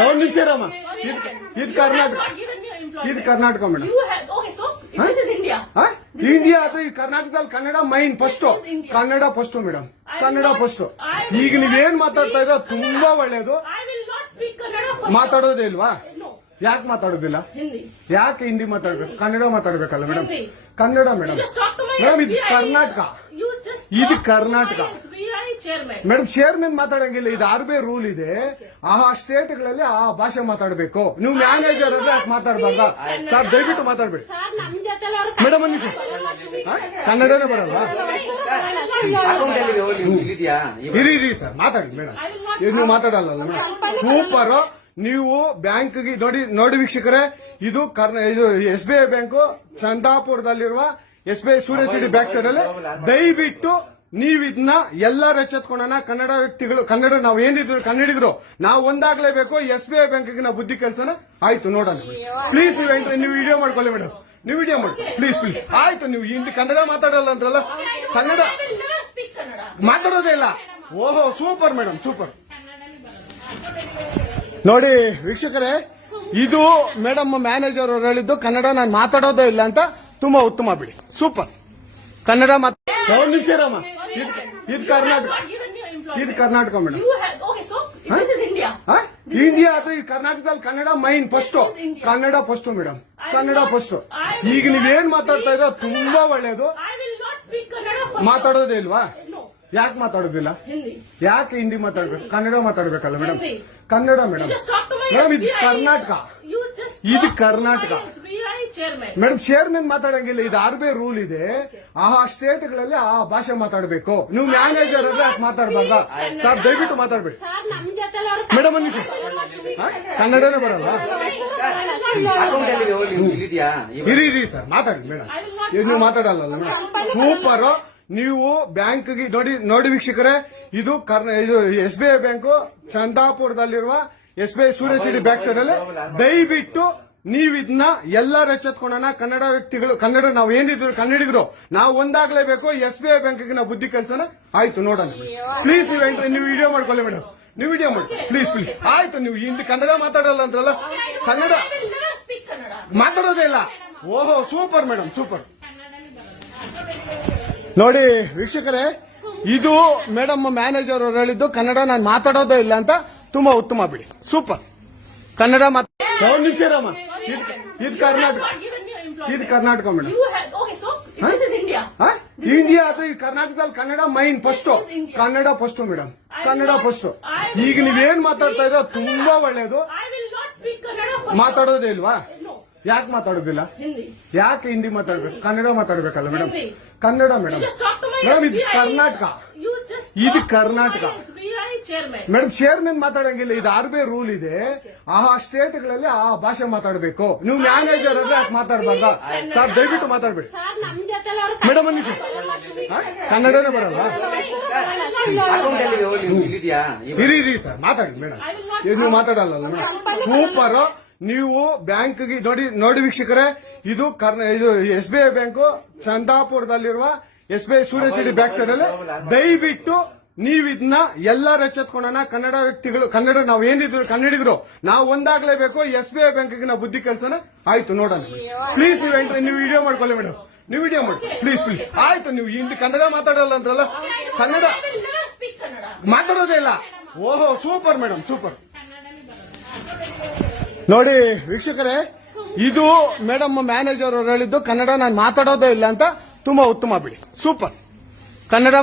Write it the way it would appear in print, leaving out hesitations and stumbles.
ಒಂದು ನಿಮಿಷ ರಾಮ, ಇದು ಕರ್ನಾಟಕ, ಇದು ಕರ್ನಾಟಕ ಮೇಡಮ್. ಇಂಡಿಯಾ ಅದು ಈ ಕರ್ನಾಟಕದಲ್ಲಿ Kannada main first, Kannada first madam, Kannada first. ಈಗ ನೀವೇನ್ ಮಾತಾಡ್ತಾ ಇರೋ ತುಂಬಾ ಒಳ್ಳೇದು. ಮಾತಾಡೋದೇ ಇಲ್ವಾ? ಯಾಕೆ ಮಾತಾಡೋದಿಲ್ಲ? ಯಾಕೆ ಹಿಂದಿ ಮಾತಾಡ್ಬೇಕು? ಕನ್ನಡ ಮಾತಾಡ್ಬೇಕಲ್ಲ ಮೇಡಮ್? ಕನ್ನಡ ಮೇಡಮ್. ಮೇಡಮ್ ಇದು ಕರ್ನಾಟಕ, ಇದು ಕರ್ನಾಟಕ ಮೇಡಮ್. ಚೇರ್ಮನ್ ಮಾತಾಡಂಗಿಲ್ಲ, ಇದು ಆರ್ಬಿ ರೂಲ್ ಇದೆ. ಆ ಸ್ಟೇಟ್ಗಳಲ್ಲಿ ಆ ಭಾಷೆ ಮಾತಾಡಬೇಕು. ನೀವು ಮ್ಯಾನೇಜರ್ ಆದ್ರೆ ಯಾಕೆ ಮಾತಾಡಬಾರ್ದ ಸರ್? ದಯವಿಟ್ಟು ಮಾತಾಡ್ಬೇಡಿ ಮೇಡಮ್. ಒಂದು ನಿಮಿಷ, ಕನ್ನಡನೇ ಬರಲ್ಲ? ಇರಿ ಸರ್, ಮಾತಾಡಿ ಮೇಡಮ್. ನೀವು ಮಾತಾಡಲ್ಲ ಮೇಡಮ್? ಸೂಪರ್. ನೀವು ಬ್ಯಾಂಕ್ಗೆ ನೋಡಿ ವೀಕ್ಷಕರೇ, ಇದು SBI ಬ್ಯಾಂಕು ಚಂದಾಪುರದಲ್ಲಿರುವ SBI ಸೂರ್ಯ ಸಿಟಿ ಬ್ಯಾಕ್ ಸೈಡ್ ಅಲ್ಲಿ. ದಯವಿಟ್ಟು ನೀವು ಇದನ್ನ ಎಲ್ಲರೂ ಎಚ್ಚೆತ್ಕೊಳ್ಳೋಣ. ಕನ್ನಡ ವ್ಯಕ್ತಿಗಳು, ಕನ್ನಡ ನಾವು ಏನಿದ್ರು ಕನ್ನಡಿಗರು ನಾವು ಒಂದಾಗ್ಲೇಬೇಕು. SBI ಬ್ಯಾಂಕ್ಗೆ ನಾವು ಬುದ್ಧಿ ಕೆಲಸನ ಆಯ್ತು ನೋಡೋಣ. ಪ್ಲೀಸ್ ನೀವು ವಿಡಿಯೋ ಮಾಡ್ಕೊಳ್ಳಿ ಮೇಡಮ್, ನೀವು ವಿಡಿಯೋ ಮಾಡಿ ಪ್ಲೀಸ್. ಆಯ್ತು, ನೀವು ಹಿಂದಿ ಕನ್ನಡ ಮಾತಾಡಲ್ಲ ಅಂದ್ರಲ್ಲ? ಕನ್ನಡ ಮಾತಾಡೋದೇ ಇಲ್ಲ. ಓಹೋ, ಸೂಪರ್ ಮೇಡಮ್, ಸೂಪರ್. ನೋಡಿ ವೀಕ್ಷಕರೇ, ಇದು ಮೇಡಮ್ ಮ್ಯಾನೇಜರ್ ಅವರು ಹೇಳಿದ್ದು ಕನ್ನಡ ನಾನು ಮಾತಾಡೋದೇ ಇಲ್ಲ ಅಂತ. ತುಂಬಾ ಉತ್ತಮ ಬಿಡಿ, ಸೂಪರ್. ಕನ್ನಡ ಒಂದು ನಿಮಿಷ ರಾಮ, ಇದು ಕರ್ನಾಟಕ, ಇದು ಕರ್ನಾಟಕ ಮೇಡಮ್. ಇಂಡಿಯಾ ಅದು ಈ ಕರ್ನಾಟಕದಲ್ಲಿ Kannada main first, Kannada first madam, Kannada first. ಈಗ ನೀವೇನ್ ಮಾತಾಡ್ತಾ ಇರೋ ತುಂಬಾ ಒಳ್ಳೇದು. ಮಾತಾಡೋದೇ ಇಲ್ವಾ? ಯಾಕೆ ಮಾತಾಡೋದಿಲ್ಲ? ಯಾಕೆ ಹಿಂದಿ ಮಾತಾಡ್ಬೇಕು? ಕನ್ನಡ ಮಾತಾಡ್ಬೇಕಲ್ಲ ಮೇಡಮ್? ಕನ್ನಡ ಮೇಡಮ್. ಮೇಡಮ್ ಇದು ಕರ್ನಾಟಕ, ಇದು ಕರ್ನಾಟಕ ಮೇಡಮ್. ಚೇರ್ಮನ್ ಮಾತಾಡಂಗಿಲ್ಲ, ಇದು ಆರ್ಬಿ ರೂಲ್ ಇದೆ. ಆ ಸ್ಟೇಟ್ಗಳಲ್ಲಿ ಆ ಭಾಷೆ ಮಾತಾಡಬೇಕು. ನೀವು ಮ್ಯಾನೇಜರ್ ಆದ್ರೆ ಯಾಕೆ ಮಾತಾಡಬಾರ್ದ ಸರ್? ದಯವಿಟ್ಟು ಮಾತಾಡ್ಬೇಡಿ ಮೇಡಮ್. ಒಂದು ನಿಮಿಷ, ಕನ್ನಡನೇ ಬರಲ್ಲ? ಇರಿ ಸರ್, ಮಾತಾಡಿ ಮೇಡಮ್. ನೀವು ಮಾತಾಡಲ್ಲ ಮೇಡಮ್? ಸೂಪರ್. ನೀವು ಬ್ಯಾಂಕ್ಗೆ ನೋಡಿ ವೀಕ್ಷಕರೇ, ಇದು SBI ಬ್ಯಾಂಕು ಚಂದಾಪುರದಲ್ಲಿರುವ SBI ಸೂರ್ಯ ಸಿಟಿ ಬ್ಯಾಕ್ ಸೈಡ್ ಅಲ್ಲಿ. ದಯವಿಟ್ಟು ನೀವು ಇದನ್ನ ಎಲ್ಲರೂ ಎಚ್ಚೆತ್ಕೊಳ್ಳೋಣ. ಕನ್ನಡ ವ್ಯಕ್ತಿಗಳು, ಕನ್ನಡ ನಾವು ಏನಿದ್ರು ಕನ್ನಡಿಗರು ನಾವು ಒಂದಾಗ್ಲೇಬೇಕು. SBI ಬ್ಯಾಂಕ್ಗೆ ನಾವು ಬುದ್ಧಿ ಕೆಲಸನ ಆಯ್ತು ನೋಡೋಣ. ಪ್ಲೀಸ್ ನೀವು ವಿಡಿಯೋ ಮಾಡ್ಕೊಳ್ಳಿ ಮೇಡಮ್, ನೀವು ವಿಡಿಯೋ ಮಾಡಿ ಪ್ಲೀಸ್. ಆಯ್ತು, ನೀವು ಹಿಂದಿ ಕನ್ನಡ ಮಾತಾಡಲ್ಲ ಅಂದ್ರಲ್ಲ? ಕನ್ನಡ ಮಾತಾಡೋದೇ ಇಲ್ಲ. ಓಹೋ, ಸೂಪರ್ ಮೇಡಮ್, ಸೂಪರ್. ನೋಡಿ ವೀಕ್ಷಕರೇ, ಇದು ಮೇಡಮ್ ಮ್ಯಾನೇಜರ್ ಅವರು ಹೇಳಿದ್ದು ಕನ್ನಡ ನಾನು ಮಾತಾಡೋದೇ ಇಲ್ಲ ಅಂತ. ತುಂಬಾ ಉತ್ತಮ ಬಿಡಿ, ಸೂಪರ್. ಕನ್ನಡ ಒಂದು ನಿಮಿಷ ರಾಮ, ಇದು ಕರ್ನಾಟಕ, ಇದು ಕರ್ನಾಟಕ ಮೇಡಮ್. ಇಂಡಿಯಾ ಅದು ಈ ಕರ್ನಾಟಕದಲ್ಲಿ Kannada main first, Kannada first madam, Kannada first. ಈಗ ನೀವೇನ್ ಮಾತಾಡ್ತಾ ಇರೋ ತುಂಬಾ ಒಳ್ಳೇದು. ಮಾತಾಡೋದೇ ಇಲ್ವಾ? ಯಾಕೆ ಮಾತಾಡೋದಿಲ್ಲ? ಯಾಕೆ ಹಿಂದಿ ಮಾತಾಡ್ಬೇಕು? ಕನ್ನಡ ಮಾತಾಡ್ಬೇಕಲ್ಲ ಮೇಡಮ್? ಕನ್ನಡ ಮೇಡಮ್. ಮೇಡಮ್ ಇದು ಕರ್ನಾಟಕ, ಇದು ಕರ್ನಾಟಕ ಮೇಡಮ್. ಚೇರ್ಮನ್ ಮಾತಾಡಂಗಿಲ್ಲ, ಇದು ಆರ್ಬಿ ರೂಲ್ ಇದೆ. ಆ ಸ್ಟೇಟ್ಗಳಲ್ಲಿ ಆ ಭಾಷೆ ಮಾತಾಡಬೇಕು. ನೀವು ಮ್ಯಾನೇಜರ್ ಆದ್ರೆ ಯಾಕೆ ಮಾತಾಡಬಾರ್ದ ಸರ್? ದಯವಿಟ್ಟು ಮಾತಾಡ್ಬೇಡಿ ಮೇಡಮ್. ಒಂದು ನಿಮಿಷ, ಕನ್ನಡನೇ ಬರಲ್ಲ? ಇರಿ ಸರ್, ಮಾತಾಡಿ ಮೇಡಮ್. ನೀವು ಮಾತಾಡಲ್ಲ ಮೇಡಮ್? ಸೂಪರ್. ನೀವು ಬ್ಯಾಂಕ್ಗೆ ನೋಡಿ ವೀಕ್ಷಕರೇ, ಇದು SBI ಬ್ಯಾಂಕು ಚಂದಾಪುರದಲ್ಲಿರುವ SBI ಸೂರ್ಯ ಸಿಟಿ ಬ್ಯಾಕ್ ಸೈಡ್ ಅಲ್ಲಿ. ದಯವಿಟ್ಟು ನೀವು ಇದನ್ನ ಎಲ್ಲರೂ ಎಚ್ಚೆತ್ಕೊಳ್ಳೋಣ. ಕನ್ನಡ ವ್ಯಕ್ತಿಗಳು, ಕನ್ನಡ ನಾವು ಏನಿದ್ರು ಕನ್ನಡಿಗರು ನಾವು ಒಂದಾಗ್ಲೇಬೇಕು. SBI ಬ್ಯಾಂಕ್ಗೆ ನಾವು ಬುದ್ಧಿ ಕೆಲಸನ ಆಯ್ತು ನೋಡೋಣ. ಪ್ಲೀಸ್ ನೀವು ವಿಡಿಯೋ ಮಾಡ್ಕೊಳ್ಳಿ ಮೇಡಮ್, ನೀವು ವಿಡಿಯೋ ಮಾಡಿ ಪ್ಲೀಸ್. ಆಯ್ತು, ನೀವು ಹಿಂದಿ ಕನ್ನಡ ಮಾತಾಡಲ್ಲ ಅಂದ್ರಲ್ಲ? ಕನ್ನಡ ಮಾತಾಡೋದೇ ಇಲ್ಲ. ಓಹೋ, ಸೂಪರ್ ಮೇಡಮ್, ಸೂಪರ್. ನೋಡಿ ವೀಕ್ಷಕರೇ, ಇದು ಮೇಡಮ್ ಮ್ಯಾನೇಜರ್ ಅವರು ಹೇಳಿದ್ದು ಕನ್ನಡ ನಾನು ಮಾತಾಡೋದೇ ಇಲ್ಲ ಅಂತ. ತುಂಬಾ ಉತ್ತಮ ಬಿಡಿ, ಸೂಪರ್. ಕನ್ನಡ